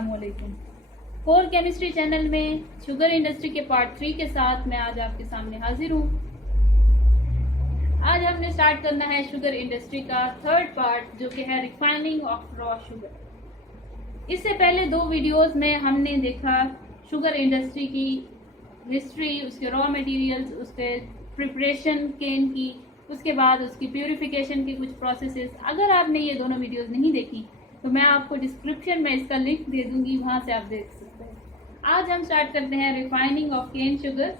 अस्सलामुअलैकुम। Core chemistry channel में sugar industry के पार्ट 3 के साथ मैं आज आपके सामने हाजिर हूँ। आज हमने स्टार्ट करना है शुगर इंडस्ट्री का थर्ड पार्ट, जो कि है रिफाइनिंग ऑफ रॉ शुगर। इससे पहले दो वीडियोस में हमने देखा शुगर इंडस्ट्री की हिस्ट्री, उसके रॉ मटेरियल्स, उसके प्रिपरेशन केन की, उसके बाद उसकी प्यूरिफिकेशन की कुछ प्रोसेसेस। अगर आपने ये दोनों वीडियोस नहीं देखी तो मैं आपको डिस्क्रिप्शन में इसका लिंक दे दूंगी, वहां से आप देख सकते हैं। आज हम स्टार्ट करते हैं refining of cane sugar.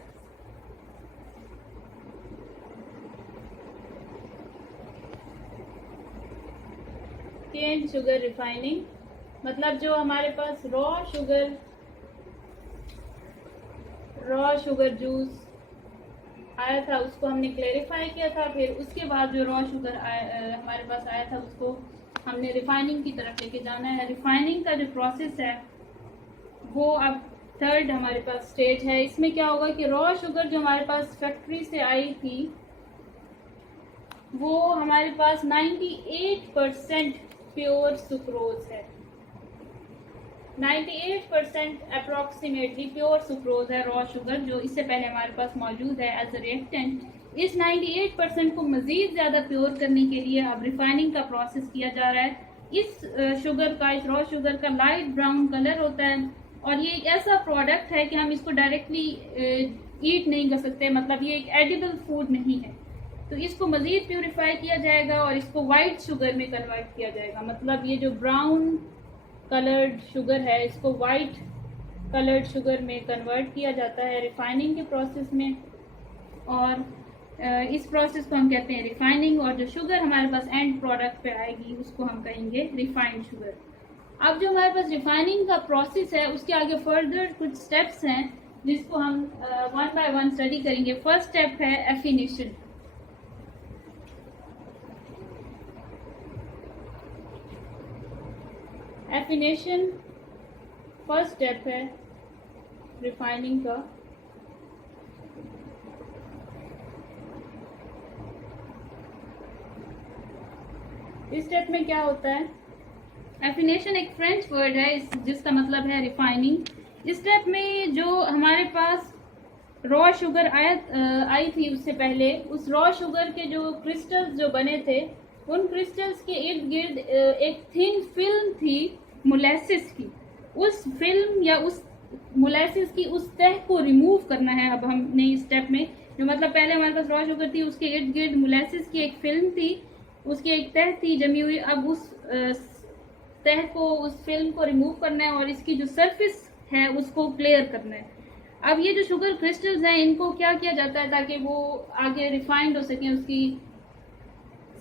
Cane sugar refining मतलब जो हमारे पास रॉ शुगर जूस आया था उसको हमने क्लेरिफाई किया था, फिर उसके बाद जो रॉ शुगर हमारे पास आया था उसको हमने रिफाइनिंग की तरफ लेके जाना है। रिफाइनिंग का जो प्रोसेस है वो अब थर्ड हमारे पास स्टेज है। इसमें क्या होगा कि रॉ शुगर जो हमारे पास फैक्ट्री से आई थी वो हमारे पास 98% प्योर सुक्रोज है। 98% अप्रोक्सीमेटली प्योर सुक्रोज है रॉ शुगर, जो इससे पहले हमारे पास मौजूद है एज अ रिएक्टेंट। इस 98% को मजीद ज़्यादा प्योर करने के लिए अब रिफाइनिंग का प्रोसेस किया जा रहा है। इस शुगर का, इस रॉ शुगर का लाइट ब्राउन कलर होता है और ये एक ऐसा प्रोडक्ट है कि हम इसको डायरेक्टली ईट नहीं कर सकते, मतलब ये एक एडिबल फूड नहीं है। तो इसको मजीद प्योरीफाई किया जाएगा और इसको वाइट शुगर में कन्वर्ट किया जाएगा। मतलब ये जो ब्राउन कलर्ड शुगर है इसको वाइट कलर्ड शुगर में कन्वर्ट किया जाता है रिफाइनिंग के प्रोसेस में, और इस प्रोसेस को हम कहते हैं रिफाइनिंग। और जो शुगर हमारे पास एंड प्रोडक्ट पे आएगी उसको हम कहेंगे रिफाइंड शुगर। अब जो हमारे पास रिफाइनिंग का प्रोसेस है उसके आगे फर्दर कुछ स्टेप्स हैं जिसको हम वन बाय वन स्टडी करेंगे। फर्स्ट स्टेप है एफिनेशन। एफिनेशन फर्स्ट स्टेप है रिफाइनिंग का। इस स्टेप में क्या होता है, एफिनेशन एक फ्रेंच वर्ड है जिसका मतलब है रिफाइनिंग। इस स्टेप में जो हमारे पास रॉ शुगर आई थी उससे पहले, उस रॉ शुगर के जो क्रिस्टल्स जो बने थे उन क्रिस्टल्स के इर्द गिर्द एक थिन फिल्म थी मोलेसिस की। उस फिल्म या उस मोलेसिस की उस तह को रिमूव करना है अब हमने इस स्टेप में। जो मतलब पहले हमारे पास रॉ शुगर थी उसके इर्द गिर्द मोलेसिस की एक फिल्म थी, उसकी एक तह थी जमी हुई। अब उस तह को, उस फिल्म को रिमूव करना है और इसकी जो सरफेस है उसको क्लियर करना है। अब ये जो शुगर क्रिस्टल्स हैं इनको क्या किया जाता है ताकि वो आगे रिफाइंड हो सके, उसकी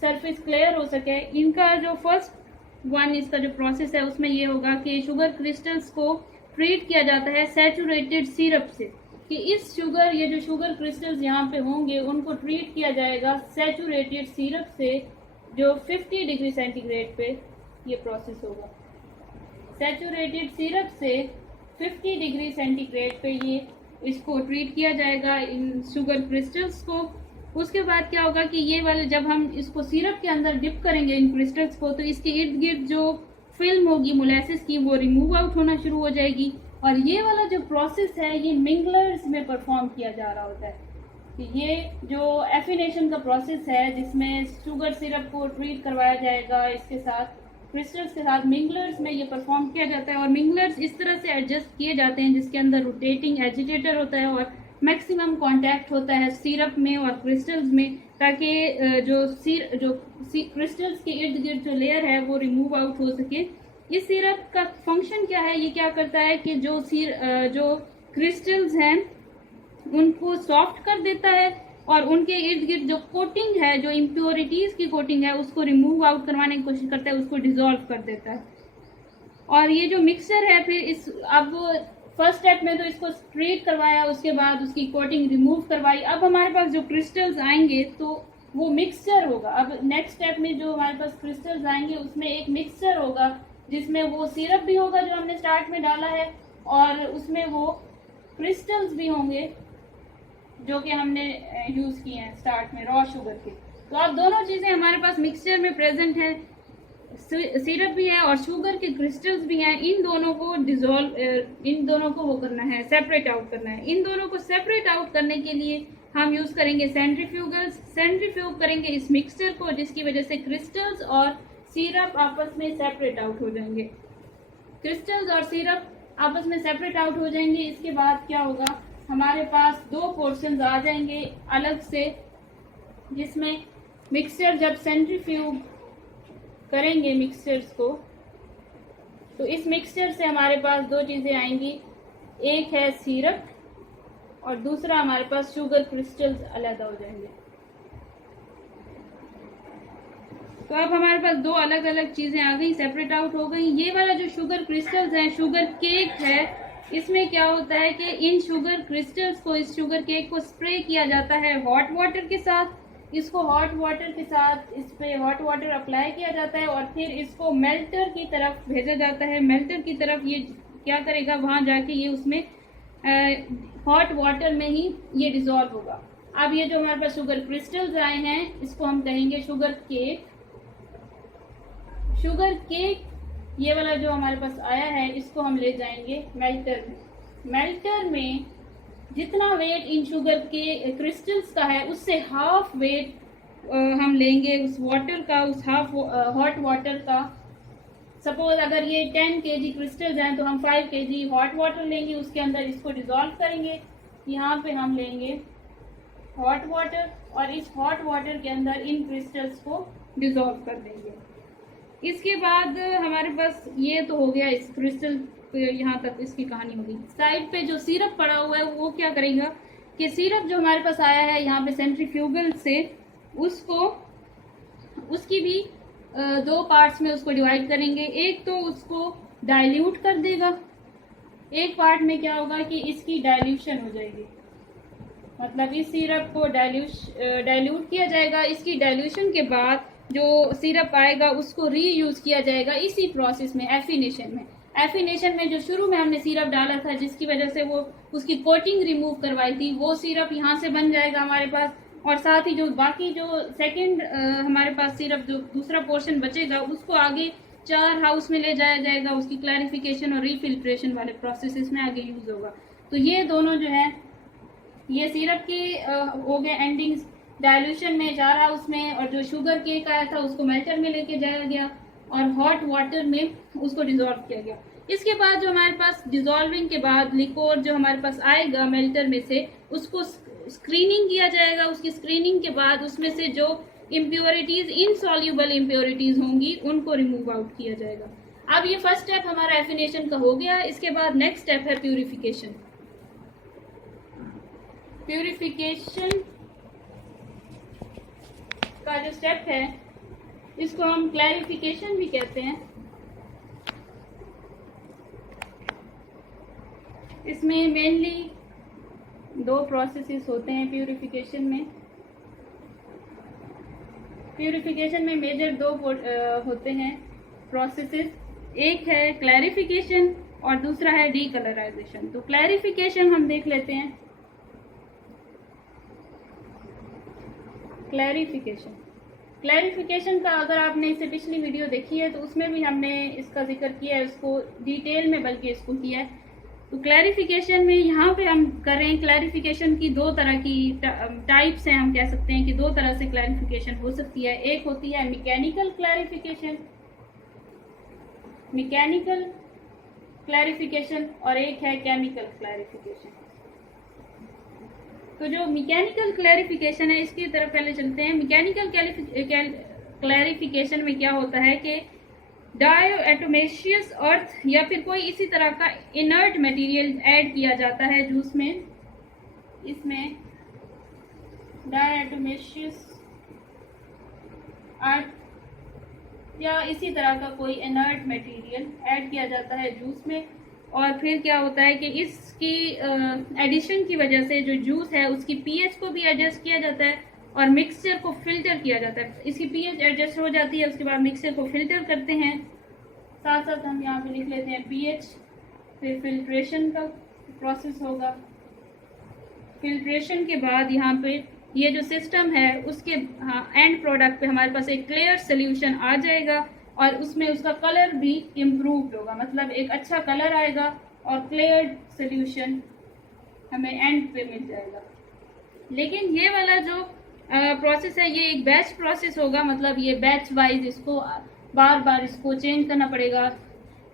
सरफेस क्लियर हो सके। इनका जो फर्स्ट वन इसका जो प्रोसेस है उसमें ये होगा कि शुगर क्रिस्टल्स को ट्रीट किया जाता है सैचुरेटेड सिरप से। कि ये जो शुगर क्रिस्टल्स यहाँ पे होंगे उनको ट्रीट किया जाएगा सैचुरेटेड सिरप से, जो 50 डिग्री सेंटीग्रेड पे ये प्रोसेस होगा। सैचुरेटेड सिरप से 50 डिग्री सेंटीग्रेड पे ये इसको ट्रीट किया जाएगा इन शुगर क्रिस्टल्स को। उसके बाद क्या होगा कि ये वाले जब हम इसको सिरप के अंदर डिप करेंगे इन क्रिस्टल्स को, तो इसके इर्द गिर्द जो फिल्म होगी मोलेसिस की वो रिमूव आउट होना शुरू हो जाएगी। और ये वाला जो प्रोसेस है ये मिंगलर्स में परफॉर्म किया जा रहा होता है। ये जो एफिनेशन का प्रोसेस है जिसमें शुगर सिरप को ट्रीट करवाया जाएगा इसके साथ क्रिस्टल्स के साथ, मिंगलर्स में ये परफॉर्म किया जाता है। और मिंगलर्स इस तरह से एडजस्ट किए जाते हैं जिसके अंदर रोटेटिंग एजिटेटर होता है और मैक्सिमम कांटेक्ट होता है सिरप में और क्रिस्टल्स में, ताकि जो क्रिस्टल्स के इर्द गिर्द जो लेयर है वो रिमूव आउट हो सके। इस सिरप का फंक्शन क्या है, ये क्या करता है कि जो क्रिस्टल्स हैं उनको सॉफ्ट कर देता है और उनके इर्द गिर्द जो कोटिंग है, जो इम्प्योरिटीज की कोटिंग है उसको रिमूव आउट करवाने की कोशिश करता है, उसको डिसॉल्व कर देता है। और ये जो मिक्सचर है फिर अब फर्स्ट स्टेप में तो इसको ट्रीट करवाया, उसके बाद उसकी कोटिंग रिमूव करवाई। अब हमारे पास जो क्रिस्टल्स आएंगे तो वो मिक्सचर होगा। अब नेक्स्ट स्टेप में जो हमारे पास क्रिस्टल्स आएंगे उसमें एक मिक्सचर होगा जिसमें वो सिरप भी होगा जो हमने स्टार्ट में डाला है और उसमें वो क्रिस्टल्स भी होंगे जो कि हमने यूज किए हैं स्टार्ट में रॉ शुगर के। तो अब दोनों चीजें हमारे पास मिक्सचर में प्रेजेंट है। सिरप भी है और शुगर के क्रिस्टल्स भी हैं, इन दोनों को इन दोनों को वो करना है, सेपरेट आउट करना है। इन दोनों को सेपरेट आउट करने के लिए हम यूज करेंगे सेंट्रीफ्यूगल्स। सेंट्रीफ्यूग करेंगे इस मिक्सचर को, जिसकी वजह से क्रिस्टल्स और सिरप आपस में सेपरेट आउट हो जाएंगे। क्रिस्टल्स और सिरप आपस में सेपरेट आउट हो जाएंगे। इसके बाद क्या होगा, हमारे पास दो पोर्शंस आ जाएंगे अलग से, जिसमें मिक्सचर जब सेंट्रीफ्यूग करेंगे मिक्सचर्स को, तो इस मिक्सचर से हमारे पास दो चीजें आएंगी, एक है सिरप और दूसरा हमारे पास शुगर क्रिस्टल्स अलग हो जाएंगे। तो अब हमारे पास दो अलग अलग चीजें आ गई, सेपरेट आउट हो गई। ये वाला जो शुगर क्रिस्टल्स है, शुगर केक है, इसमें क्या होता है कि इन शुगर क्रिस्टल्स को, इस शुगर केक को स्प्रे किया जाता है हॉट वाटर के साथ। इसको हॉट वाटर के साथ इस पे हॉट वाटर अप्लाई किया जाता है और फिर इसको मेल्टर की तरफ भेजा जाता है। मेल्टर की तरफ ये क्या करेगा, वहां जाके ये उसमें हॉट वाटर में ही ये डिजोल्व होगा। अब ये जो हमारे पास शुगर क्रिस्टल्स आए हैं, इसको हम कहेंगे शुगर केक। शुगर केक ये वाला जो हमारे पास आया है, इसको हम ले जाएंगे मेल्टर में। मेल्टर में जितना वेट इन शुगर के क्रिस्टल्स का है, उससे हाफ वेट हम लेंगे उस वाटर का, उस हाफ हॉट वाटर का। सपोज अगर ये 10 kg क्रिस्टल्स हैं तो हम 5 kg हॉट वाटर लेंगे, उसके अंदर इसको डिजोल्व करेंगे। यहाँ पे हम लेंगे हॉट वाटर और इस हॉट वाटर के अंदर इन क्रिस्टल्स को डिजोल्व कर देंगे। इसके बाद हमारे पास ये तो हो गया इस क्रिस्टल, यहाँ तक इसकी कहानी होगी। साइड पे जो सिरप पड़ा हुआ है वो क्या करेगा कि सिरप जो हमारे पास आया है यहाँ पे सेंट्रीफ्यूगल से, उसकी भी दो पार्ट्स में उसको डिवाइड करेंगे। एक तो उसको डाइल्यूट कर देगा, एक पार्ट में क्या होगा कि इसकी डाइल्यूशन हो जाएगी, मतलब इस सिरप को डाइल्यूट किया जाएगा। इसकी डाइल्यूशन के बाद जो सिरप आएगा उसको रीयूज किया जाएगा इसी प्रोसेस में, एफिनेशन में। एफिनेशन में जो शुरू में हमने सिरप डाला था, जिसकी वजह से वो उसकी कोटिंग रिमूव करवाई थी, वो सिरप यहाँ से बन जाएगा हमारे पास। और साथ ही जो बाकी जो सेकंड हमारे पास सिरप जो दूसरा पोर्शन बचेगा, उसको आगे 4 हाउस में ले जाया जाएगा, उसकी क्लैरिफिकेशन और रीफिल्ट्रेशन वाले प्रोसेस में आगे यूज होगा। तो ये दोनों जो है, ये सिरप की हो गए एंडिंग्स डाइल्यूशन में 4 हाउस में, और जो शुगर केक आया था उसको मेल्टर में लेके जाया गया और हॉट वाटर में उसको डिजोल्व किया गया। इसके बाद जो हमारे पास डिजोल्विंग के बाद लिक्विड जो हमारे पास आएगा मेल्टर में से, उसको स्क्रीनिंग किया जाएगा। उसकी स्क्रीनिंग के बाद उसमें से जो इम्प्योरिटीज, इनसॉल्यूबल इम्प्योरिटीज होंगी, उनको रिमूव आउट किया जाएगा। अब ये फर्स्ट स्टेप हमारा एफिनेशन का हो गया। इसके बाद नेक्स्ट स्टेप है प्यूरिफिकेशन। प्यूरिफिकेशन का जो स्टेप है, इसको हम क्लैरिफिकेशन भी कहते हैं। इसमें मेनली 2 प्रोसेसेस होते हैं प्यूरिफिकेशन में। प्यूरिफिकेशन में मेजर 2 होते हैं प्रोसेसेस, एक है क्लैरिफिकेशन और दूसरा है डीकलराइजेशन। तो क्लैरिफिकेशन हम देख लेते हैं। क्लैरिफिकेशन का अगर आपने इससे पिछली वीडियो देखी है तो उसमें भी हमने इसका जिक्र किया है, उसको डिटेल में बल्कि इसको किया है। तो क्लैरिफिकेशन में यहाँ पे हम करें, क्लैरिफिकेशन की 2 तरह की टाइप्स हैं। हम कह सकते हैं कि 2 तरह से क्लैरिफिकेशन हो सकती है। एक होती है मैकेनिकल क्लैरिफिकेशन और एक है केमिकल क्लैरिफिकेशन। तो जो मैकेनिकल क्लैरिफिकेशन है, इसकी तरफ पहले चलते हैं। मैकेनिकल क्लैरिफिकेशन में क्या होता है कि डायोएटोमेशियस अर्थ या फिर कोई इसी तरह का इनर्ट मटेरियल ऐड किया जाता है जूस में। इसमें डायोएटोमेशियस अर्थ या इसी तरह का कोई इनर्ट मटेरियल ऐड किया जाता है जूस में, और फिर क्या होता है कि इसकी एडिशन की वजह से जो जूस है उसकी पीएच को भी एडजस्ट किया जाता है और मिक्सचर को फिल्टर किया जाता है। इसकी पीएच एडजस्ट हो जाती है, उसके बाद मिक्सचर को फिल्टर करते हैं। साथ साथ हम यहाँ पे लिख लेते हैं पीएच, फिर फिल्ट्रेशन का प्रोसेस होगा। फिल्ट्रेशन के बाद यहाँ पे ये जो सिस्टम है उसके एंड प्रोडक्ट पे हमारे पास एक क्लियर सोल्यूशन आ जाएगा और उसमें उसका कलर भी इम्प्रूव्ड होगा, मतलब एक अच्छा कलर आएगा और क्लियर सोल्यूशन हमें एंड पे मिल जाएगा। लेकिन ये वाला जो प्रोसेस है ये एक बैच प्रोसेस होगा, मतलब ये बैच वाइज इसको बार बार इसको चेंज करना पड़ेगा।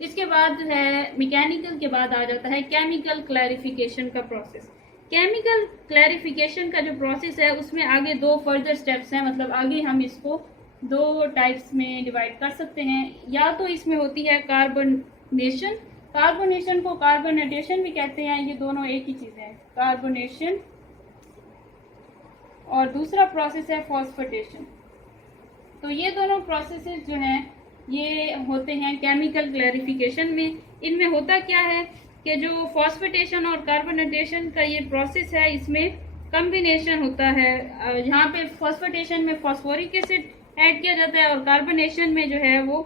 इसके बाद है मैकेनिकल के बाद आ जाता है केमिकल क्लैरिफिकेशन का प्रोसेस। केमिकल क्लैरिफिकेशन का जो प्रोसेस है उसमें आगे दो फर्दर स्टेप्स हैं, मतलब आगे हम इसको दो टाइप्स में डिवाइड कर सकते हैं। या तो इसमें होती है कार्बोनेशन, कार्बोनेशन को कार्बोनेटेशन भी कहते हैं, ये दोनों एक ही चीज़ है, कार्बोनेशन। और दूसरा प्रोसेस है फॉस्फेटेशन। तो ये दोनों प्रोसेसेस जो हैं ये होते हैं केमिकल क्लैरिफिकेशन में। इनमें होता क्या है कि जो फॉस्फेटेशन और कार्बोनेटेशन का ये प्रोसेस है इसमें कम्बिनेशन होता है। यहाँ पे फॉस्फेटेशन में फॉस्फोरिक एसिड ऐड किया जाता है और कार्बोनेशन में जो है वो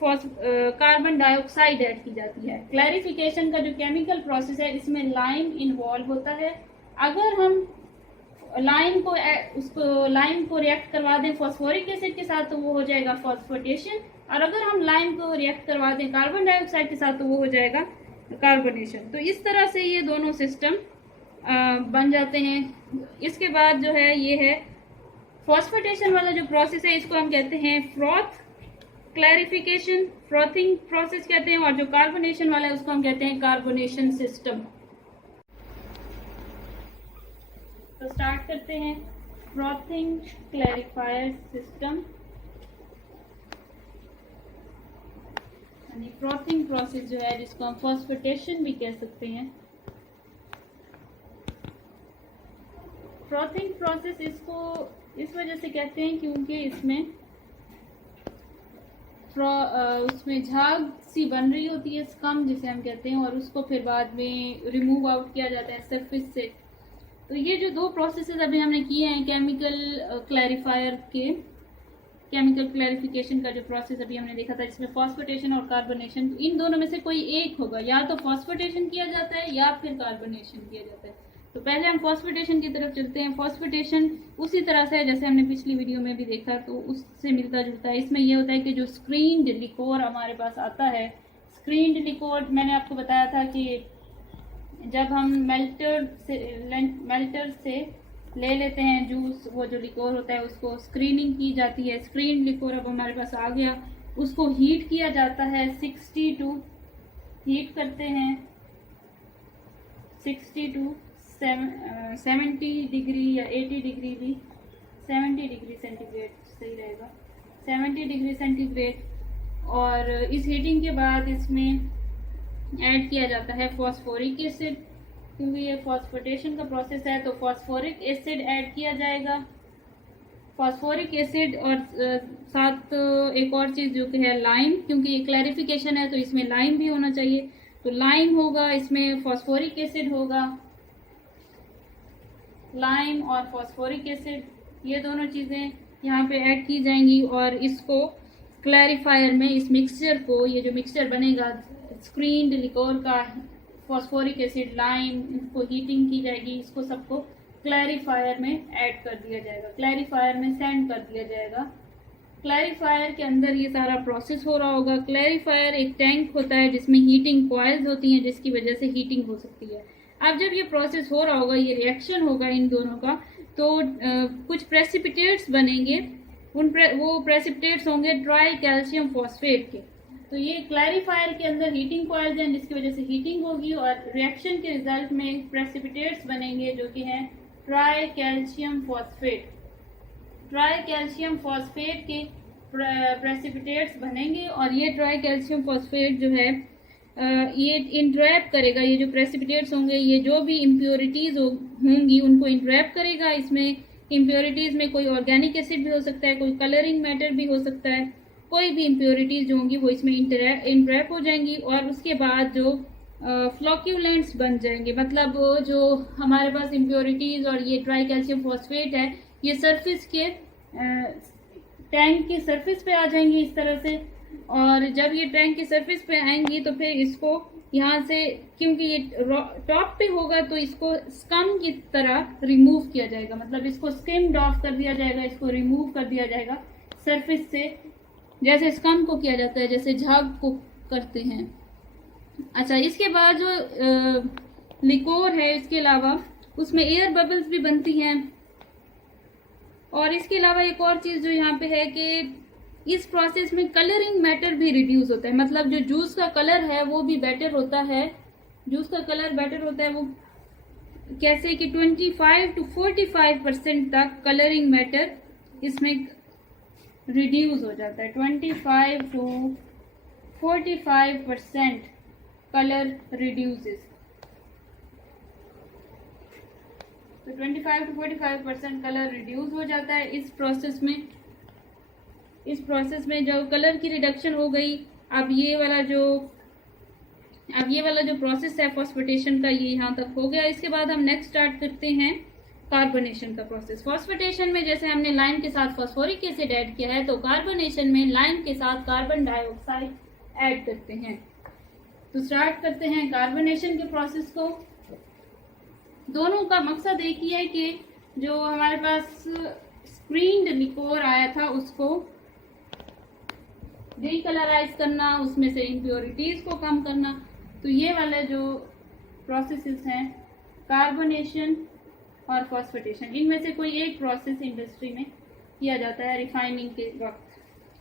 कार्बन डाइऑक्साइड ऐड की जाती है। क्लैरिफिकेशन का जो केमिकल प्रोसेस है इसमें लाइम इन्वॉल्व होता है। अगर हम लाइम को रिएक्ट करवा दें फॉस्फोरिक एसिड के साथ तो वो हो जाएगा फॉस्फेटेशन, और अगर हम लाइम को रिएक्ट करवा दें कार्बन डाइऑक्साइड के साथ तो वो हो जाएगा कार्बोनेशन। तो इस तरह से ये दोनों सिस्टम बन जाते हैं। इसके बाद जो है ये है फॉस्फेटेशन वाला जो प्रोसेस है इसको हम कहते हैं फ्रॉथ क्लैरिफिकेशन, फ्रॉथिंग प्रोसेस कहते हैं, और जो कार्बोनेशन वाला है उसको हम कहते हैं कार्बोनेशन सिस्टम। तो स्टार्ट करते हैं फ्रॉथिंग क्लैरिफायर सिस्टम। यानी फ्रॉथिंग प्रोसेस जो है जिसको हम फॉस्फेटेशन भी कह सकते हैं। फ्रॉथिंग प्रोसेस इसको इस वजह से कहते हैं क्योंकि इसमें उसमें झाग सी बन रही होती है, स्कम जिसे हम कहते हैं, और उसको फिर बाद में रिमूव आउट किया जाता है सरफेस से। तो ये जो दो प्रोसेसेस अभी हमने किए हैं केमिकल क्लैरिफायर के, केमिकल क्लैरिफिकेशन का जो प्रोसेस अभी हमने देखा था जिसमें फॉस्फेटेशन और कार्बोनेशन, तो इन दोनों में से कोई एक होगा, या तो फॉस्फेटेशन किया जाता है या फिर कार्बोनेशन किया जाता है। तो पहले हम फॉस्फेटेशन की तरफ चलते हैं। फॉस्फेटेशन उसी तरह से है जैसे हमने पिछली वीडियो में भी देखा, तो उससे मिलता जुलता है। इसमें यह होता है कि जो स्क्रीन्ड लिकोर हमारे पास आता है, स्क्रीन्ड लिकोर मैंने आपको बताया था कि जब हम मेल्टर से ले लेते हैं जूस, वो जो लिकोर होता है उसको स्क्रीनिंग की जाती है। स्क्रीन लिकोर अब हमारे पास आ गया, उसको हीट किया जाता है 62, हीट करते हैं 60 टू 70 डिग्री या 80 डिग्री, भी 70 डिग्री सेंटीग्रेड सही रहेगा, 70 डिग्री सेंटीग्रेड। और इस हीटिंग के बाद इसमें ऐड किया जाता है फॉस्फोरिक एसिड, क्योंकि ये फॉस्फेटेशन का प्रोसेस है तो फॉस्फोरिक एसिड ऐड किया जाएगा। फॉस्फोरिक एसिड और साथ एक और चीज़ जो कि है लाइम, क्योंकि ये क्लैरिफिकेशन है तो इसमें लाइम भी होना चाहिए, तो लाइम होगा, इसमें फॉस्फोरिक एसिड होगा। लाइम और फॉस्फोरिक एसिड ये दोनों चीज़ें यहाँ पे ऐड की जाएंगी और इसको क्लैरिफायर में इस मिक्सचर को, ये जो मिक्सचर बनेगा स्क्रीन्ड लिकोर का, फॉस्फोरिक एसिड, लाइम, इसको हीटिंग की जाएगी, इसको सबको क्लैरिफायर में ऐड कर दिया जाएगा, क्लैरिफायर में सेंड कर दिया जाएगा। क्लैरिफायर के अंदर ये सारा प्रोसेस हो रहा होगा। क्लैरिफायर एक टैंक होता है जिसमें हीटिंग कॉइल्स होती हैं जिसकी वजह से हीटिंग हो सकती है। अब जब ये प्रोसेस हो रहा होगा, ये रिएक्शन होगा इन दोनों का, तो कुछ प्रेसिपिटेट्स बनेंगे, वो प्रेसिपिटेट्स होंगे ट्राई कैल्शियम फॉस्फेट के। तो ये क्लैरिफायर के अंदर हीटिंग कॉइल्स हैं जिसकी वजह से हीटिंग होगी और रिएक्शन के रिजल्ट में प्रेसिपिटेट्स बनेंगे जो कि हैं try calcium phosphate. Try calcium phosphate के प्रेसिपिटेट्स बनेंगे और ये ट्राई कैल्शियम फॉस्फेट जो है ये इंट्रैप करेगा, ये जो प्रेसिपिटेट्स होंगे ये जो भी इम्प्योरिटीज़ होंगी उनको इंट्रैप करेगा। इसमें इम्प्योरिटीज़ में कोई ऑर्गेनिक एसिड भी हो सकता है, कोई कलरिंग मैटर भी हो सकता है, कोई भी इम्प्योरिटीज़ जो होंगी वो इसमें इंट्रैप हो जाएंगी और उसके बाद जो फ्लोक्यूलेंट्स बन जाएंगे, मतलब जो हमारे पास इम्प्योरिटीज़ और ये ट्राई कैल्शियम फॉस्फेट है ये सरफेस के टैंक की सरफेस पे आ जाएंगी इस तरह से। और जब ये टैंक की सरफेस पे आएंगी तो फिर इसको यहाँ से, क्योंकि ये टॉप पे होगा तो इसको स्कम की तरह रिमूव किया जाएगा, मतलब इसको स्किम्ड ऑफ कर दिया जाएगा, इसको रिमूव कर दिया जाएगा सरफेस से। जैसे स्कम को किया जाता है, जैसे झाग को करते हैं। अच्छा, इसके बाद जो लिकोर है, इसके अलावा उसमें एयर बबल्स भी बनती हैं। और इसके अलावा एक और चीज़ जो यहाँ पे है कि इस प्रोसेस में कलरिंग मैटर भी रिड्यूस होता है, मतलब जो जूस का कलर है वो भी बेटर होता है। जूस का कलर बेटर होता है, वो कैसे कि 25 to 45% तक कलरिंग मैटर इसमें रिड्यूस हो जाता है। 25 to 45% कलर रिड्यूसेस। तो 25 to 45% कलर रिड्यूस हो जाता है इस प्रोसेस में। इस प्रोसेस में जो कलर की रिडक्शन हो गई, अब ये वाला जो प्रोसेस है फॉस्फेटेशन का, ये यहाँ तक हो गया। इसके बाद हम नेक्स्ट स्टार्ट करते हैं कार्बोनेशन का प्रोसेस। फॉस्फेटेशन में जैसे हमने लाइम के साथ फॉस्फोरिक एसिड ऐड किया है, तो कार्बोनेशन में लाइम के साथ कार्बन डाइऑक्साइड ऐड करते हैं। तो स्टार्ट करते हैं कार्बोनेशन के प्रोसेस को। दोनों का मकसद एक ही है कि जो हमारे पास स्क्रीन्ड लिकोर आया था उसको डीकलराइज करना, उसमें से इम्प्योरिटीज को कम करना। तो ये वाला जो प्रोसेसेस हैं कार्बोनेशन और फॉस्फेटेशन, इनमें से कोई एक प्रोसेस इंडस्ट्री में किया जाता है रिफाइनिंग के वक्त।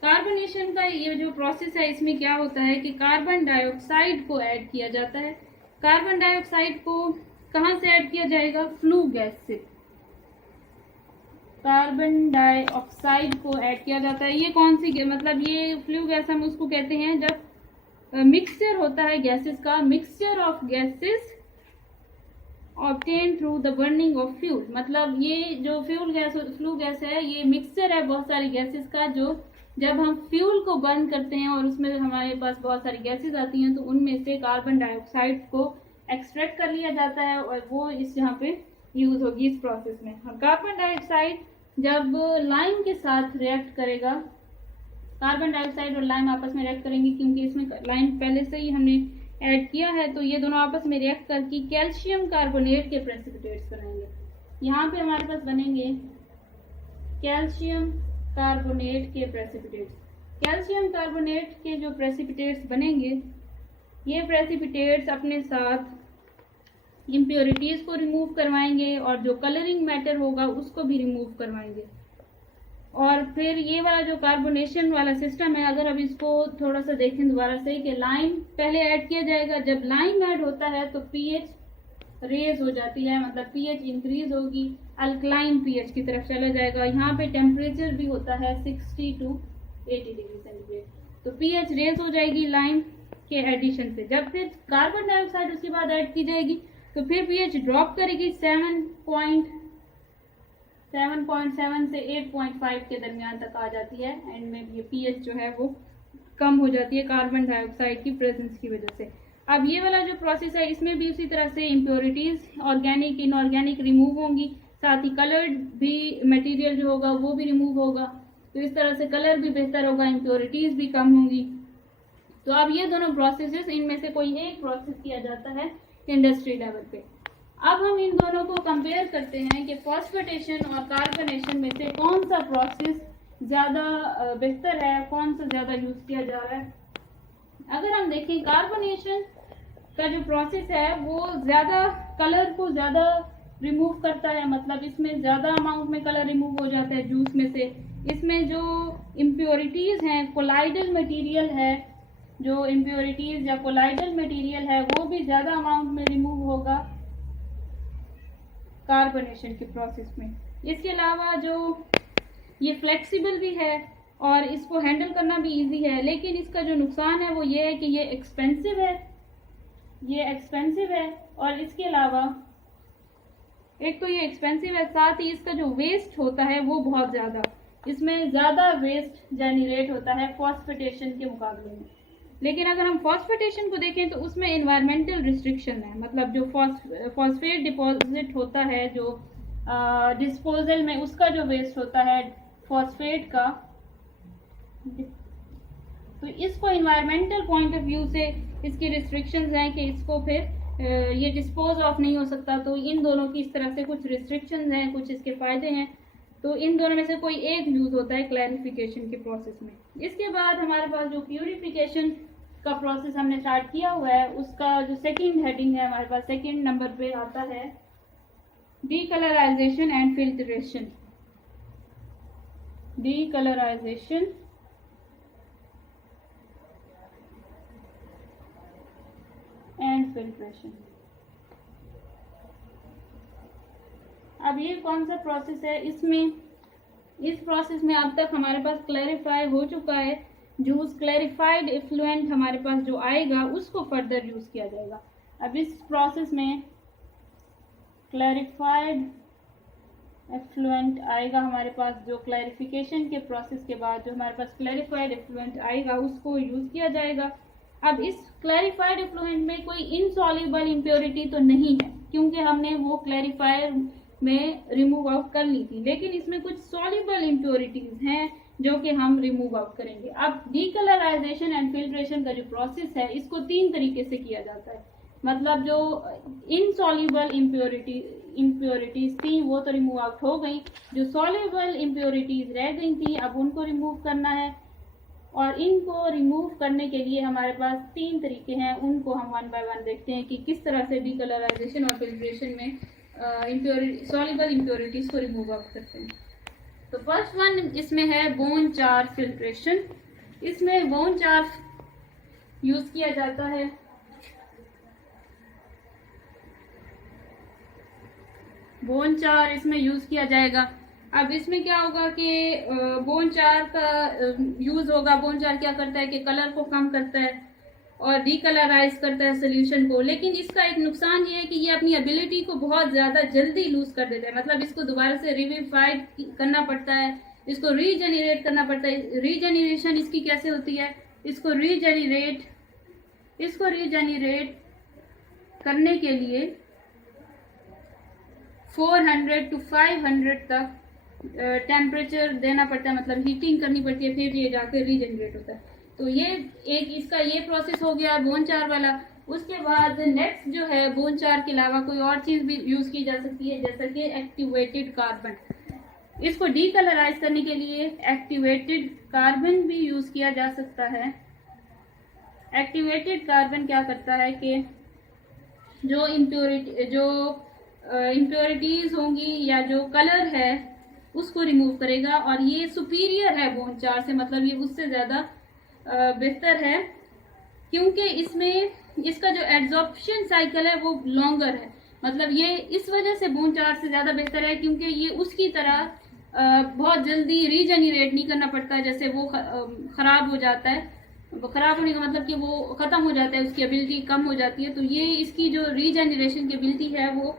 कार्बोनेशन का ये जो प्रोसेस है, इसमें क्या होता है कि कार्बन डाइऑक्साइड को ऐड किया जाता है। कार्बन डाइऑक्साइड को कहाँ से ऐड किया जाएगा? फ्लू गैस से कार्बन डाइऑक्साइड को ऐड किया जाता है। ये कौन सी मतलब ये फ्लू गैस हम उसको कहते हैं जब मिक्सचर होता है गैसेस का, mixture of gases obtain through the burning of fuel. मतलब ये जो फ्लू गैस है, ये मिक्सचर है बहुत सारी गैसेस का, जो जब हम फ्यूल को बर्न करते हैं और उसमें हमारे पास बहुत सारी गैसेस आती हैं, तो उनमें से कार्बन डाइऑक्साइड को एक्सट्रैक्ट कर लिया जाता है और वो इस यहाँ पे यूज होगी इस प्रोसेस में। कार्बन डाइऑक्साइड जब लाइम के साथ रिएक्ट करेगा, कार्बन डाइऑक्साइड और लाइम आपस में रिएक्ट करेंगे, क्योंकि इसमें लाइम पहले से ही हमने ऐड किया है, तो ये दोनों आपस में रिएक्ट करके कैल्शियम कार्बोनेट के प्रेसिपिटेट्स बनाएंगे। यहाँ पे हमारे पास बनेंगे कैल्शियम कार्बोनेट के प्रेसिपिटेट्स। कैल्शियम कार्बोनेट के जो प्रेसिपिटेट्स बनेंगे, ये प्रेसिपिटेट्स अपने साथ इम्प्योरिटीज को रिमूव करवाएंगे और जो कलरिंग मैटर होगा उसको भी रिमूव करवाएंगे। और फिर ये वाला जो कार्बोनेशन वाला सिस्टम है, अगर अब इसको थोड़ा सा देखें दोबारा से, कि लाइम पहले ऐड किया जाएगा। जब लाइम ऐड होता है तो पीएच रेज हो जाती है, मतलब पीएच इंक्रीज होगी, अल्कलाइन पीएच की तरफ चला जाएगा। यहाँ पे टेम्परेचर भी होता है 60 to 80 डिग्री सेंटीग्रेड, तो पीएच रेज हो जाएगी लाइम के एडिशन से। जब फिर कार्बन डाइऑक्साइड उसके बाद ऐड की जाएगी तो फिर पीएच ड्रॉप करेगी 7.7 से 8.5 के दरमियान तक आ जाती है। एंड में ये पीएच जो है वो कम हो जाती है कार्बन डाइऑक्साइड की प्रेजेंस की वजह से। अब ये वाला जो प्रोसेस है, इसमें भी उसी तरह से इम्प्योरिटीज ऑर्गेनिक इनऑर्गेनिक रिमूव होंगी, साथ ही कलर्ड भी मटेरियल जो होगा वो भी रिमूव होगा। तो इस तरह से कलर भी बेहतर होगा, इम्प्योरिटीज भी कम होंगी। तो अब ये दोनों प्रोसेसेस, इनमें से कोई एक प्रोसेस किया जाता है इंडस्ट्री लेवल पे। अब हम इन दोनों को कंपेयर करते हैं कि फॉस्फेटेशन और कार्बोनेशन में से कौन सा प्रोसेस ज़्यादा बेहतर है, कौन सा ज़्यादा यूज़ किया जा रहा है। अगर हम देखें कार्बोनेशन का जो प्रोसेस है वो ज़्यादा कलर को ज़्यादा रिमूव करता है, मतलब इसमें ज़्यादा अमाउंट में कलर रिमूव हो जाता है जूस में से। इसमें जो इम्प्योरिटीज़ हैं, कोलाइडल मटेरियल है, जो इम्प्योरिटीज़ या कोलाइडल मटेरियल है वो भी ज़्यादा अमाउंट में रिमूव होगा कार्बोनेशन के प्रोसेस में। इसके अलावा जो ये फ्लेक्सिबल भी है और इसको हैंडल करना भी इजी है, लेकिन इसका जो नुकसान है वो ये है कि ये एक्सपेंसिव है। और इसके अलावा एक तो ये एक्सपेंसिव है, साथ ही इसका जो वेस्ट होता है वो बहुत ज़्यादा, इसमें ज़्यादा वेस्ट जनरेट होता है फॉस्फेटेशन के मुकाबले में। लेकिन अगर हम फॉस्फेटेशन को देखें तो उसमें एनवायरमेंटल रिस्ट्रिक्शन है, मतलब जो फॉस्फेट डिपॉजिट होता है, जो डिस्पोजल में उसका जो वेस्ट होता है फॉस्फेट का, तो इसको एनवायरमेंटल पॉइंट ऑफ व्यू से इसकी रिस्ट्रिक्शंस हैं कि इसको फिर ये डिस्पोज ऑफ नहीं हो सकता। तो इन दोनों की इस तरह से कुछ रिस्ट्रिक्शंस हैं, कुछ इसके फ़ायदे हैं। तो इन दोनों में से कोई एक यूज होता है क्लैरिफिकेशन के प्रोसेस में। इसके बाद हमारे पास जो प्यूरिफिकेशन का प्रोसेस हमने स्टार्ट किया हुआ है, उसका जो सेकंड हेडिंग है हमारे पास सेकंड नंबर पे आता है decolourisation and filtration. Decolourisation and filtration. अब ये कौन सा प्रोसेस है, इस प्रोसेस में अब तक हमारे पास क्लैरिफाई हो चुका है। जो उस क्लैरिफाइड इफ्लुएंट हमारे पास जो आएगा उसको फर्दर यूज किया जाएगा। अब इस प्रोसेस में क्लैरिफाइड इफ्लुएंट आएगा हमारे पास, जो क्लैरिफिकेशन के प्रोसेस के बाद जो हमारे पास क्लैरिफाइड इफ्लुएंट आएगा उसको यूज किया जाएगा। अब इस क्लैरिफाइड इफ्लुएंट में कोई इनसॉल्युबल इम्प्योरिटी तो नहीं है, क्योंकि हमने वो क्लैरिफायर में रिमूव आउट कर ली थी, लेकिन इसमें कुछ सॉल्युबल इम्प्योरिटीज हैं जो कि हम रिमूव आउट करेंगे। अब डीकलराइजेशन एंड फिल्ट्रेशन का जो प्रोसेस है इसको 3 तरीके से किया जाता है। मतलब जो इनसॉल्युबल इम्प्योरिटीज थी वो तो रिमूव आउट हो गई, जो सॉल्युबल इम्प्योरिटीज रह गई थी अब उनको रिमूव करना है। और इनको रिमूव करने के लिए हमारे पास 3 तरीके हैं, उनको हम वन बाय वन देखते हैं कि किस तरह से डीकलराइजेशन और फिल्ट्रेशन में सॉल्युबल इम्प्योरिटीज को रिमूव आउट करते हैं। तो फर्स्ट वन इसमें है बोन चार फिल्ट्रेशन। इसमें बोन चार यूज किया जाता है। बोन चार इसमें यूज किया जाएगा। अब इसमें क्या होगा कि बोन चार का यूज होगा। बोन चार क्या करता है कि कलर को कम करता है और डीकलराइज करता है सोल्यूशन को, लेकिन इसका एक नुकसान ये है कि ये अपनी एबिलिटी को बहुत ज्यादा जल्दी लूज कर देता है। मतलब इसको दोबारा से रिविफाइड करना पड़ता है, इसको रीजेनरेट करना पड़ता है। रीजेनरेशन इसकी कैसे होती है, इसको रीजेनरेट करने के लिए 400 to 500 तक टेम्परेचर देना पड़ता है, मतलब हीटिंग करनी पड़ती है, फिर ये जाकर रीजेनरेट होता है। तो ये एक इसका ये प्रोसेस हो गया बोन चार वाला। उसके बाद नेक्स्ट जो है बोन चार के अलावा कोई और चीज भी यूज की जा सकती है, जैसा कि एक्टिवेटेड कार्बन। इसको डीकलराइज करने के लिए एक्टिवेटेड कार्बन भी यूज किया जा सकता है। एक्टिवेटेड कार्बन क्या करता है कि जो इम्प्योरिटीज होंगी या जो कलर है उसको रिमूव करेगा, और ये सुपीरियर है बोन चार से, मतलब ये उससे ज्यादा बेहतर है, क्योंकि इसमें इसका जो एब्जॉर्प्शन साइकिल है वो लॉन्गर है। मतलब ये इस वजह से बोन चार से ज्यादा बेहतर है क्योंकि ये उसकी तरह बहुत जल्दी रीजेनरेट नहीं करना पड़ता, जैसे वो खराब हो जाता है। खराब होने का मतलब कि वो खत्म हो जाता है, उसकी एबिलिटी कम हो जाती है। तो ये इसकी जो रीजेनरेशन की एबिलिटी है वो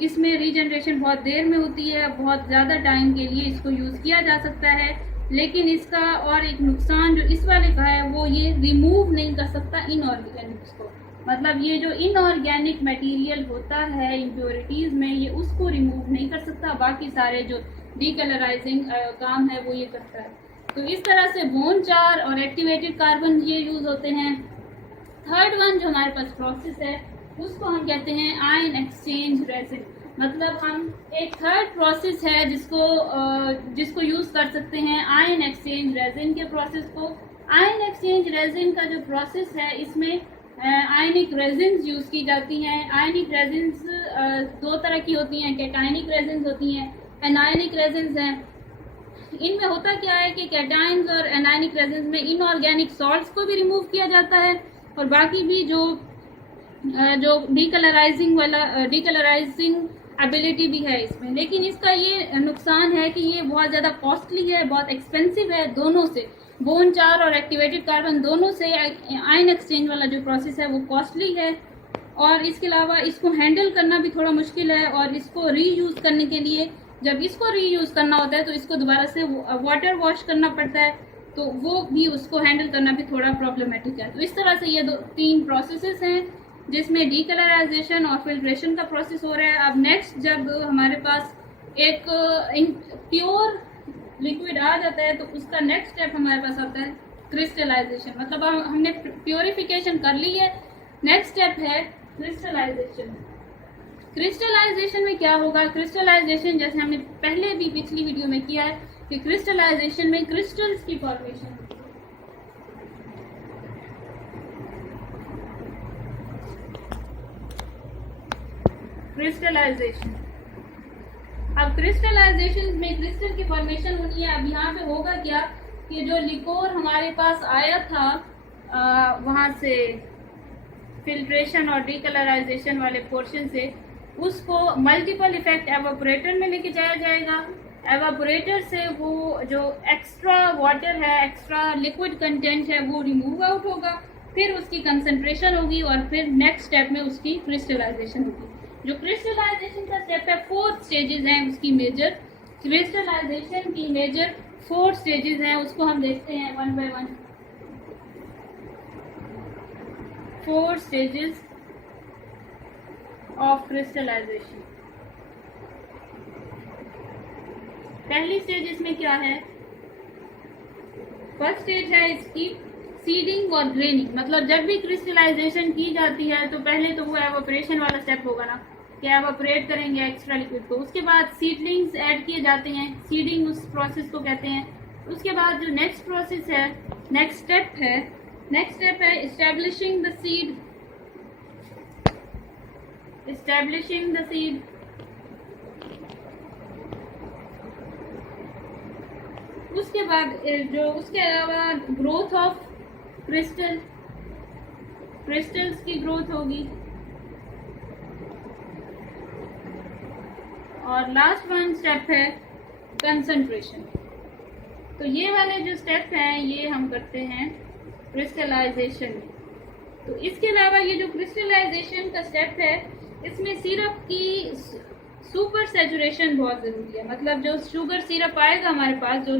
इसमें रीजेनरेशन बहुत देर में होती है, बहुत ज़्यादा टाइम के लिए इसको यूज़ किया जा सकता है। लेकिन इसका और एक नुकसान जो इस वाले का है वो ये रिमूव नहीं कर सकता इनऑर्गेनिक्स को। मतलब ये जो इनऑर्गेनिक मटेरियल होता है इम्प्योरिटीज़ में, ये उसको रिमूव नहीं कर सकता, बाकी सारे जो डीकलराइजिंग काम है वो ये करता है। तो इस तरह से बोन चार और एक्टिवेटेड कार्बन ये यूज़ होते हैं। थर्ड वन जो हमारे पास प्रोसेस है उसको हम कहते हैं आयन एक्सचेंज रेजिन। मतलब हम एक थर्ड प्रोसेस है जिसको यूज़ कर सकते हैं आयन एक्सचेंज रेजिन के प्रोसेस को। आयन एक्सचेंज रेजिन का जो प्रोसेस है इसमें आयनिक रेजिन्स यूज़ की जाती हैं। आयनिक रेजिन्स 2 तरह की होती हैं, कैटायनिक रेजिन्स होती हैं, एनायनिक रेजिन्स हैं। इनमें होता क्या है कि कैटायंस और एनायनिक रेजिन्स में इनऑर्गेनिक सॉल्ट्स को भी रिमूव किया जाता है, और बाकी भी जो डीकलराइजिंग एबिलिटी भी है इसमें। लेकिन इसका ये नुकसान है कि ये बहुत ज़्यादा कॉस्टली है, बहुत एक्सपेंसिव है दोनों से। बोन चार और एक्टिवेटेड कार्बन दोनों से आयन एक्सचेंज वाला जो प्रोसेस है वो कॉस्टली है, और इसके अलावा इसको हैंडल करना भी थोड़ा मुश्किल है। और इसको रीयूज़ करने के लिए जब इसको रीयूज़ करना होता है तो इसको दोबारा से वाटर वॉश करना पड़ता है, तो वो भी उसको हैंडल करना भी थोड़ा प्रॉब्लमेटिक है। तो इस तरह से ये 3 प्रोसेसेस हैं जिसमें डीकलराइजेशन और फिल्ट्रेशन का प्रोसेस हो रहा है। अब नेक्स्ट जब हमारे पास एक प्योर लिक्विड आ जाता है तो उसका नेक्स्ट स्टेप हमारे पास आता है क्रिस्टलाइजेशन। मतलब हमने प्योरिफिकेशन कर ली है, नेक्स्ट स्टेप है क्रिस्टलाइजेशन। क्रिस्टलाइजेशन में क्या होगा? क्रिस्टलाइजेशन जैसे हमने पहले भी पिछली वीडियो में किया है कि क्रिस्टलाइजेशन में क्रिस्टल्स की फॉर्मेशन होती है। क्रिस्टलाइजेशन, अब क्रिस्टलाइजेशन में क्रिस्टल की फॉर्मेशन होनी है। अब यहाँ पे होगा क्या कि जो लिकोर हमारे पास आया था वहाँ से फिल्ट्रेशन और डीकलराइजेशन वाले पोर्शन से, उसको मल्टीपल इफेक्ट एवापोरेटर में लेके जाया जाएगा। एवापोरेटर से वो जो एक्स्ट्रा वाटर है, एक्स्ट्रा लिक्विड कंटेंट है, वो रिमूव आउट होगा, फिर उसकी कंसंट्रेशन होगी और फिर नेक्स्ट स्टेप में उसकी क्रिस्टलाइजेशन होगी। जो क्रिस्टलाइजेशन का स्टेप है, 4 स्टेजेस हैं उसकी मेजर। क्रिस्टलाइजेशन की मेजर 4 स्टेजेस हैं, उसको हम देखते हैं one by one. 4 stages of crystallisation. पहली स्टेज इसमें क्या है? फर्स्ट स्टेज है इसकी सीडिंग और ग्रेनिंग। मतलब जब भी क्रिस्टलाइजेशन की जाती है तो पहले तो वो एवापोरेशन वाला स्टेप होगा ना, कि एवापोरेट करेंगे एक्स्ट्रा लिक्विड को। उसके बाद सीडलिंग्स ऐड किए जाते हैं, सीडिंग उस प्रोसेस को कहते हैं। उसके बाद जो नेक्स्ट प्रोसेस है, नेक्स्ट स्टेप है establishing the seed. Establishing the seed, उसके बाद जो उसके अलावा ग्रोथ ऑफ क्रिस्टल्स की ग्रोथ होगी, और लास्ट वन स्टेप है कंसंट्रेशन। तो ये वाले जो स्टेप हैं ये हम करते हैं क्रिस्टलाइजेशन में। तो इसके अलावा ये जो क्रिस्टलाइजेशन का स्टेप है, इसमें सिरप की सुपर सैचुरेशन बहुत ज़रूरी है। मतलब जो शुगर सिरप आएगा हमारे पास, जो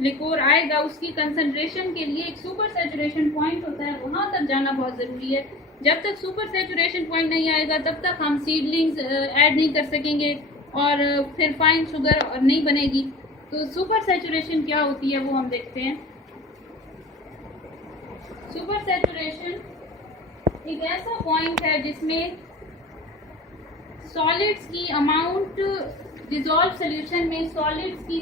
लिकोर आएगा, उसकी कंसंट्रेशन के लिए एक सुपर सैचुरेशन पॉइंट होता है, वहाँ तक जाना बहुत ज़रूरी है। जब तक सुपर सैचुरेशन पॉइंट नहीं आएगा तब तक हम सीडलिंग्स ऐड नहीं कर सकेंगे और फिर फाइन शुगर नहीं बनेगी। तो सुपर सैचुरेशन क्या होती है वो हम देखते हैं। सुपर सैचुरेशन एक ऐसा पॉइंट है जिसमें सॉलिड्स की अमाउंट, डिजॉल्व सोल्यूशन में सॉलिड्स की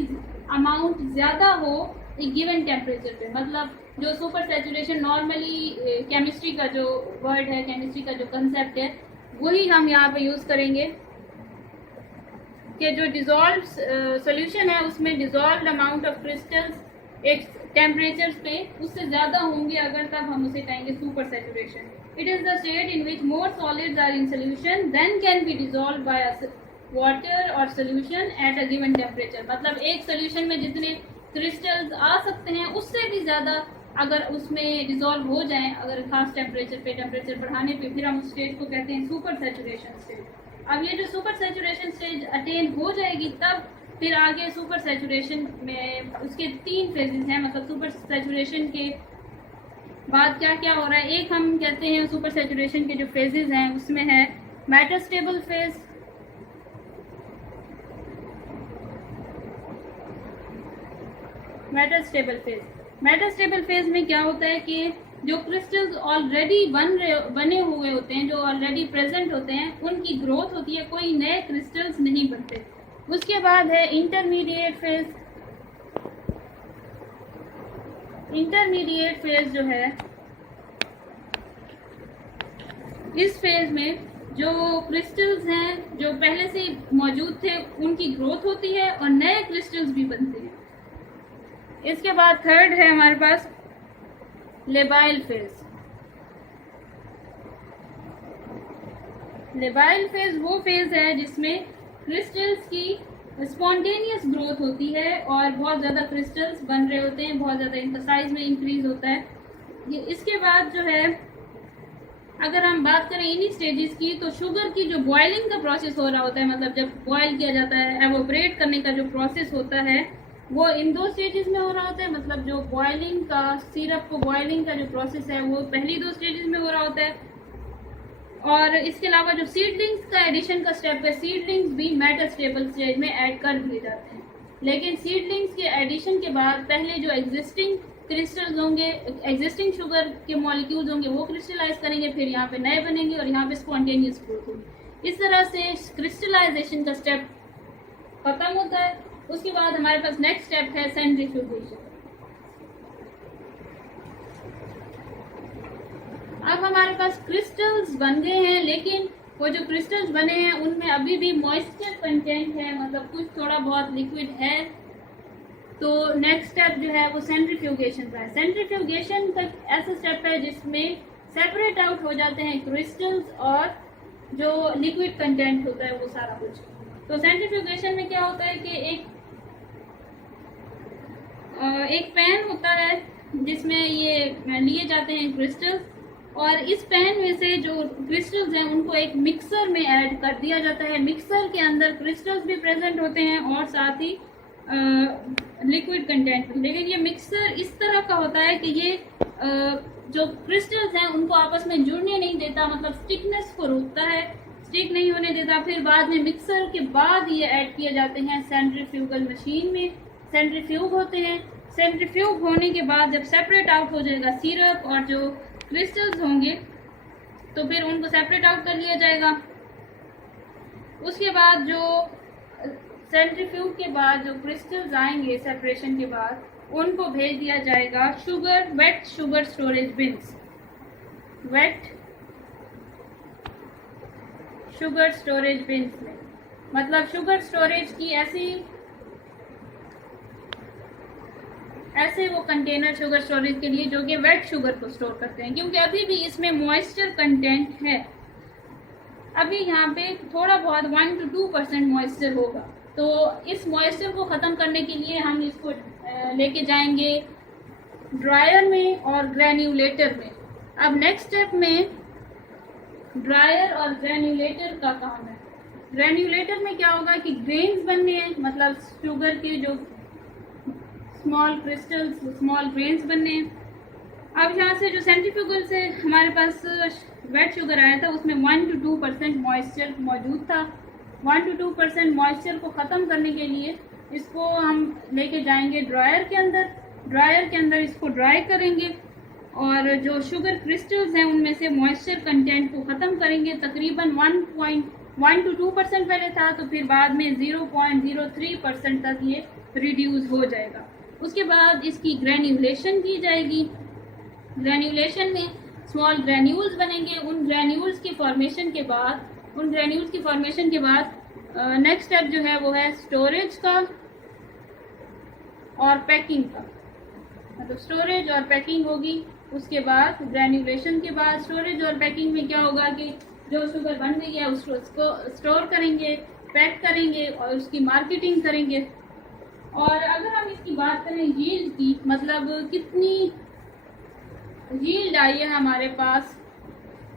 अमाउंट ज़्यादा हो एक गिवन टेम्परेचर पे। मतलब जो सुपर सैचुरेशन नॉर्मली केमिस्ट्री का जो वर्ड है, केमिस्ट्री का जो कंसेप्ट है, वही हम यहाँ पे यूज़ करेंगे कि जो डिजॉल्व सॉल्यूशन है उसमें डिजॉल्व अमाउंट ऑफ क्रिस्टल्स एक टेम्परेचर पे उससे ज़्यादा होंगे अगर, तब हम उसे कहेंगे super saturation. It is the state in which more solids are in solution than can be dissolve by water और solution at a given temperature. मतलब एक सोल्यूशन में जितने क्रिस्टल्स आ सकते हैं उससे भी ज़्यादा अगर उसमें डिजॉल्व हो जाएं, अगर खास टेम्परेचर पे, टेम्परेचर बढ़ाने पे, फिर हम उस स्टेज को कहते हैं सुपर सैचुरेशन स्टेज। अब ये जो सुपर सैचुरेशन स्टेज अटेन हो जाएगी तब फिर आगे सुपर सैचुरेशन में उसके 3 फेजेस हैं। मतलब सुपर सैचुरेशन के बाद क्या क्या हो रहा है, एक हम कहते हैं सुपर सैचुरेशन के जो फेजेस हैं उसमें है मेटास्टेबल फेज। मेटास्टेबल फेज में क्या होता है कि जो क्रिस्टल्स ऑलरेडी बने हुए होते हैं, जो ऑलरेडी प्रेजेंट होते हैं, उनकी ग्रोथ होती है, कोई नए क्रिस्टल्स नहीं बनते। उसके बाद है इंटरमीडिएट फेज। इंटरमीडिएट फेज जो है, इस फेज में जो क्रिस्टल्स हैं जो पहले से मौजूद थे उनकी ग्रोथ होती है और नए क्रिस्टल्स भी बनते हैं। इसके बाद थर्ड है हमारे पास लेबाइल फेज। लेबाइल फेज वो फेज है जिसमें क्रिस्टल्स की स्पॉन्टेनियस ग्रोथ होती है और बहुत ज़्यादा क्रिस्टल्स बन रहे होते हैं, बहुत ज़्यादा इनका साइज में इंक्रीज होता है। ये इसके बाद जो है, अगर हम बात करें इन्हीं स्टेजेस की, तो शुगर की जो बॉयलिंग का प्रोसेस हो रहा होता है, मतलब जब बॉयल किया जाता है, एवोपरेट करने का जो प्रोसेस होता है वो इन 2 स्टेजेस में हो रहा होता है। मतलब जो बॉयलिंग का, सिरप को बॉयलिंग का जो प्रोसेस है वो पहली 2 स्टेजेस में हो रहा होता है। और इसके अलावा जो सीडलिंग्स का एडिशन का स्टेप है, सीडलिंग्स भी मेटास्टेबल स्टेज में ऐड कर दिए जाते हैं। लेकिन सीडलिंग्स के एडिशन के बाद पहले जो एग्जिस्टिंग क्रिस्टल्स होंगे, एग्जिस्टिंग शुगर के मॉलिक्यूल्स होंगे, वो क्रिस्टलाइज करेंगे, फिर यहाँ पे नए बनेंगे और यहाँ पे स्पॉन्टेनियस ग्रोथ होगी। इस तरह से क्रिस्टलाइजेशन का स्टेप खत्म होता है। उसके बाद हमारे पास नेक्स्ट स्टेप है सेंट्रीफ्यूगेशन। अब हमारे पास क्रिस्टल्स बन गए हैं, लेकिन वो जो क्रिस्टल्स बने हैं उनमें अभी भी मॉइस्चर कंटेंट है, मतलब कुछ थोड़ा बहुत लिक्विड है। तो नेक्स्ट स्टेप जो है वो सेंट्रीफ्यूगेशन का है। सेंट्रीफ्यूगेशन का ऐसा स्टेप है जिसमें सेपरेट आउट हो जाते हैं क्रिस्टल्स और जो लिक्विड कंटेंट होता है वो सारा कुछ। तो सेंट्रीफ्यूगेशन में क्या होता है कि एक पैन होता है जिसमें ये लिए जाते हैं क्रिस्टल्स, और इस पैन में से जो क्रिस्टल्स हैं उनको एक मिक्सर में ऐड कर दिया जाता है। मिक्सर के अंदर क्रिस्टल्स भी प्रेजेंट होते हैं और साथ ही लिक्विड कंटेंट। लेकिन ये मिक्सर इस तरह का होता है कि ये जो क्रिस्टल्स हैं उनको आपस में जुड़ने नहीं देता, मतलब स्टिकनेस को रोकता है, स्टिक नहीं होने देता। फिर बाद में मिक्सर के बाद ये ऐड किए जाते हैं सेंट्रीफ्यूगल मशीन में, सेंट्रीफ्यूग होते हैं। सेंट्रीफ्यूग होने के बाद जब सेपरेट आउट हो जाएगा सिरप और जो क्रिस्टल्स होंगे तो फिर उनको सेपरेट आउट कर लिया जाएगा। उसके बाद जो सेंट्रीफ्यूग के बाद जो क्रिस्टल्स आएंगे सेपरेशन के बाद, उनको भेज दिया जाएगा wet sugar storage bins, wet sugar storage bins में। मतलब शुगर स्टोरेज की ऐसे वो कंटेनर शुगर स्टोरेज के लिए जो कि वेट शुगर को स्टोर करते हैं, क्योंकि अभी भी इसमें मॉइस्चर कंटेंट है। अभी यहाँ पे थोड़ा बहुत 1 to 2% मॉइस्चर होगा। तो इस मॉइस्चर को ख़त्म करने के लिए हम इसको लेके जाएंगे ड्रायर में और ग्रैन्युलेटर में। अब नेक्स्ट स्टेप में ड्रायर और ग्रैन्युलेटर का काम है। ग्रैन्युलेटर में क्या होगा कि ग्रेन्स बनने हैं, मतलब शुगर के जो स्मॉल क्रिस्टल्स, स्मॉल ग्रेन्स बनने हैं। अब यहाँ से जो सेंट्रीफ्यूगल से हमारे पास वेट शुगर आया था उसमें 1 to 2% मॉइस्चर मौजूद था। 1 to 2% मॉइस्चर को ख़त्म करने के लिए इसको हम लेके जाएंगे ड्रायर के अंदर। ड्रायर के अंदर इसको ड्राई करेंगे और जो शुगर क्रिस्टल्स हैं उनमें से मॉइस्चर कंटेंट को ख़त्म करेंगे। तकरीबन 1 to 2% पहले था, तो फिर बाद में 0.03% तक ये रिड्यूस हो जाएगा। उसके बाद इसकी ग्रैन्युलेशन की जाएगी। ग्रैन्युलेशन में स्मॉल ग्रैन्यूल्स बनेंगे। उन ग्रैन्यूल्स की फॉर्मेशन के बाद नेक्स्ट स्टेप जो है वो है स्टोरेज का और पैकिंग का। मतलब स्टोरेज और पैकिंग होगी। उसके बाद ग्रैन्युलेशन के बाद स्टोरेज और पैकिंग में क्या होगा कि जो शुगर बन गई है उसको स्टोर करेंगे, पैक करेंगे और उसकी मार्केटिंग करेंगे। और अगर हम इसकी बात करें यील्ड की, मतलब कितनी यील्ड आई है हमारे पास,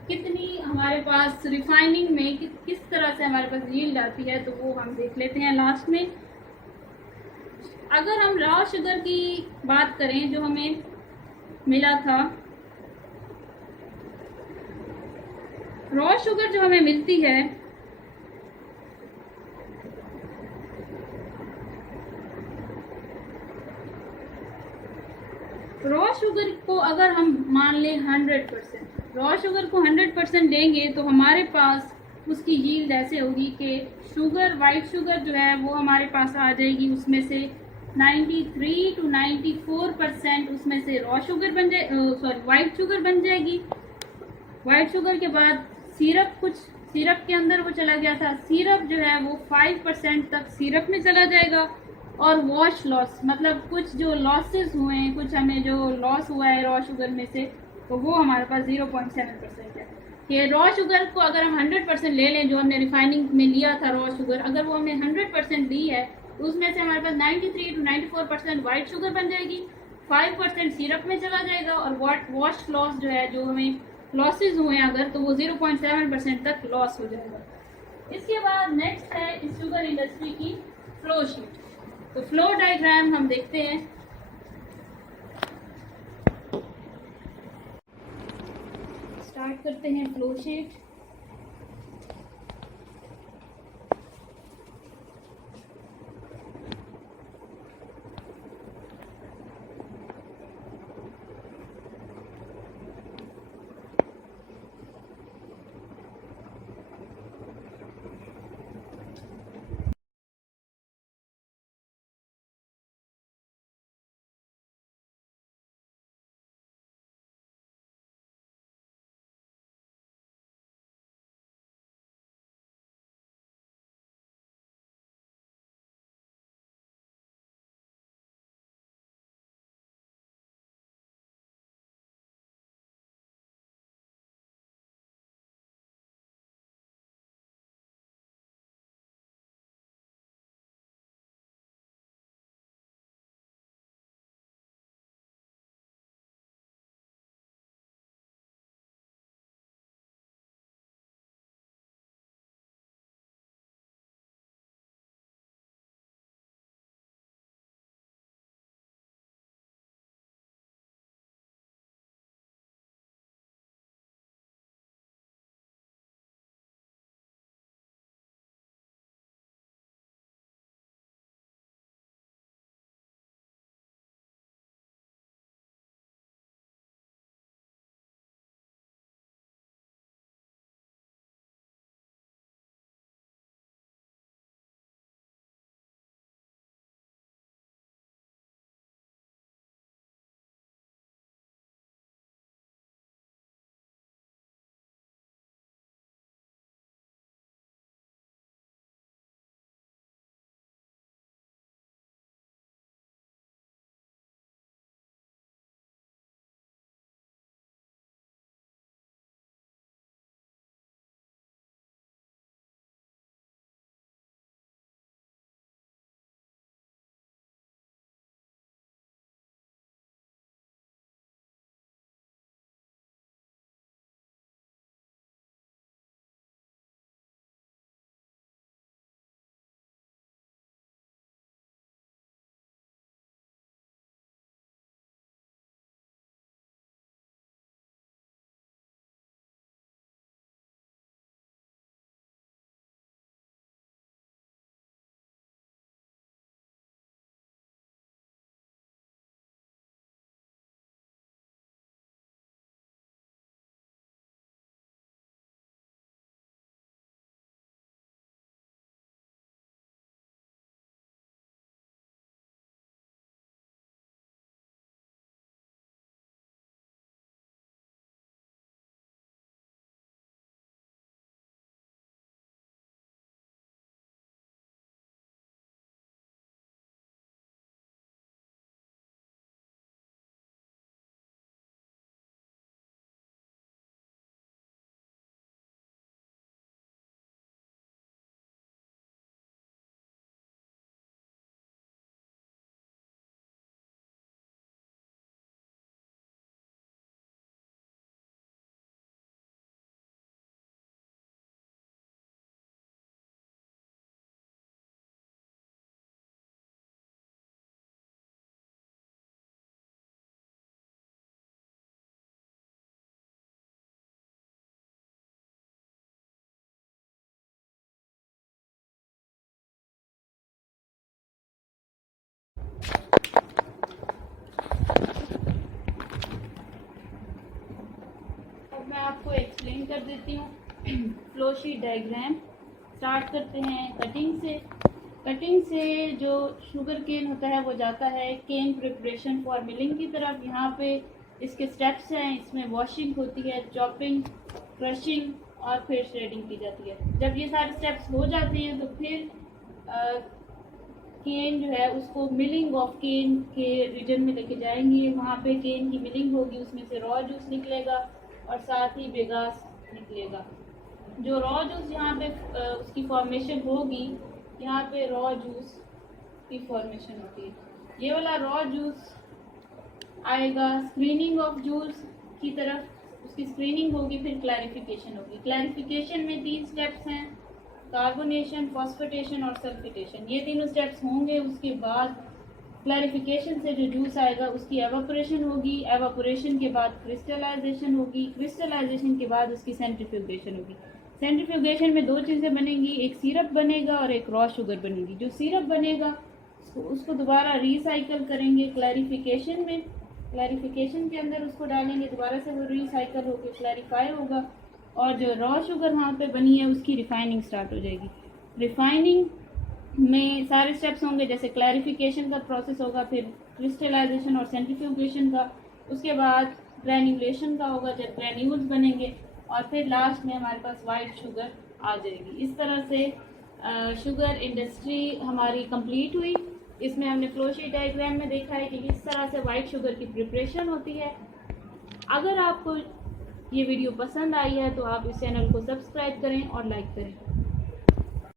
कितनी हमारे पास रिफाइनिंग में किस तरह से हमारे पास यील्ड आती है, तो वो हम देख लेते हैं लास्ट में। अगर हम रॉ शुगर की बात करें जो हमें मिला था, रॉ शुगर जो हमें मिलती है रॉ शुगर को अगर हम मान लें 100%, रॉ शुगर को 100% लेंगे तो हमारे पास उसकी यील्ड ऐसे होगी कि शुगर, वाइट शुगर जो है वो हमारे पास आ जाएगी, उसमें से 93 to 94% उसमें से रॉ शुगर बन जाए, वाइट शुगर बन जाएगी। वाइट शुगर के बाद सिरप के अंदर वो चला गया था, सिरप जो है वो 5% तक सिरप में चला जाएगा। और वॉश लॉस, मतलब कुछ जो लॉसेस हुए हैं, कुछ हमें जो लॉस हुआ है रॉ शुगर में से, तो वो हमारे पास 0.7% है। कि रॉ शुगर को अगर हम 100% ले लें, जो हमने रिफाइनिंग में लिया था रॉ शुगर, अगर वो हमने 100% ली है तो उसमें से हमारे पास 93 to 94% वाइट शुगर बन जाएगी, 5% सिरप में चला जाएगा और वॉश लॉस जो है, जो हमें लॉसेज हुए हैं अगर, तो वो 0.7% तक लॉस हो जाएगा। इसके बाद नेक्स्ट है इस शुगर इंडस्ट्री की फ्लो शीट। तो फ्लो डायग्राम हम देखते हैं। स्टार्ट करते हैं फ्लो शीट। कर देती हूँ। फ्लो शीट डायग्राम स्टार्ट करते हैं कटिंग से। कटिंग से जो शुगर केन होता है वो जाता है केन प्रिपरेशन फॉर मिलिंग की तरफ। यहाँ पे इसके स्टेप्स हैं, इसमें वॉशिंग होती है, चॉपिंग, क्रशिंग और फिर श्रेडिंग की जाती है। जब ये सारे स्टेप्स हो जाते हैं तो फिर केन जो है उसको मिलिंग ऑफ केन के रीजन में लेके जाएंगे। वहाँ पे केन की मिलिंग होगी, उसमें से रॉ जूस निकलेगा और साथ ही बेगास निकलेगा। जो रॉ जूस यहाँ पे उसकी फॉर्मेशन होगी, यहाँ पे रॉ जूस की फॉर्मेशन होती है। ये वाला रॉ जूस आएगा स्क्रीनिंग ऑफ जूस की तरफ, उसकी स्क्रीनिंग होगी, फिर क्लैरिफिकेशन होगी। क्लैरिफिकेशन में 3 स्टेप्स हैं, कार्बोनेशन, फॉस्फेटेशन और सल्फिटेशन। ये तीनों स्टेप्स होंगे। उसके बाद क्लैरिफिकेशन से जो जूस आएगा उसकी एवापोरेशन होगी, एवापोरेशन के बाद क्रिस्टलाइजेशन होगी, क्रिस्टलाइजेशन के बाद उसकी सेंट्रीफ्यूगेशन होगी। सेंट्रीफ्यूगेशन में 2 चीज़ें बनेंगी, एक सिरप बनेगा और एक रॉ शुगर बनेगी। जो सिरप बनेगा उसको दोबारा रिसाइकल करेंगे क्लैरिफिकेशन में, क्लैरिफिकेशन के अंदर उसको डालेंगे, दोबारा से वो रिसाइकल होकर क्लैरिफाई होगा और जो रॉ शुगर वहाँ पे बनी है उसकी रिफाइनिंग स्टार्ट हो जाएगी। रिफाइनिंग में सारे स्टेप्स होंगे, जैसे क्लैरिफिकेशन का प्रोसेस होगा, फिर क्रिस्टलाइजेशन और सेंट्रीफ्यूगेशन का, उसके बाद ग्रैन्युलेशन का होगा जब ग्रैन्यूल्स बनेंगे, और फिर लास्ट में हमारे पास वाइट शुगर आ जाएगी। इस तरह से शुगर इंडस्ट्री हमारी कंप्लीट हुई। इसमें हमने फ्लो शीट डायग्राम में देखा है कि किस तरह से वाइट शुगर की प्रिपरेशन होती है। अगर आपको ये वीडियो पसंद आई है तो आप इस चैनल को सब्सक्राइब करें और लाइक करें।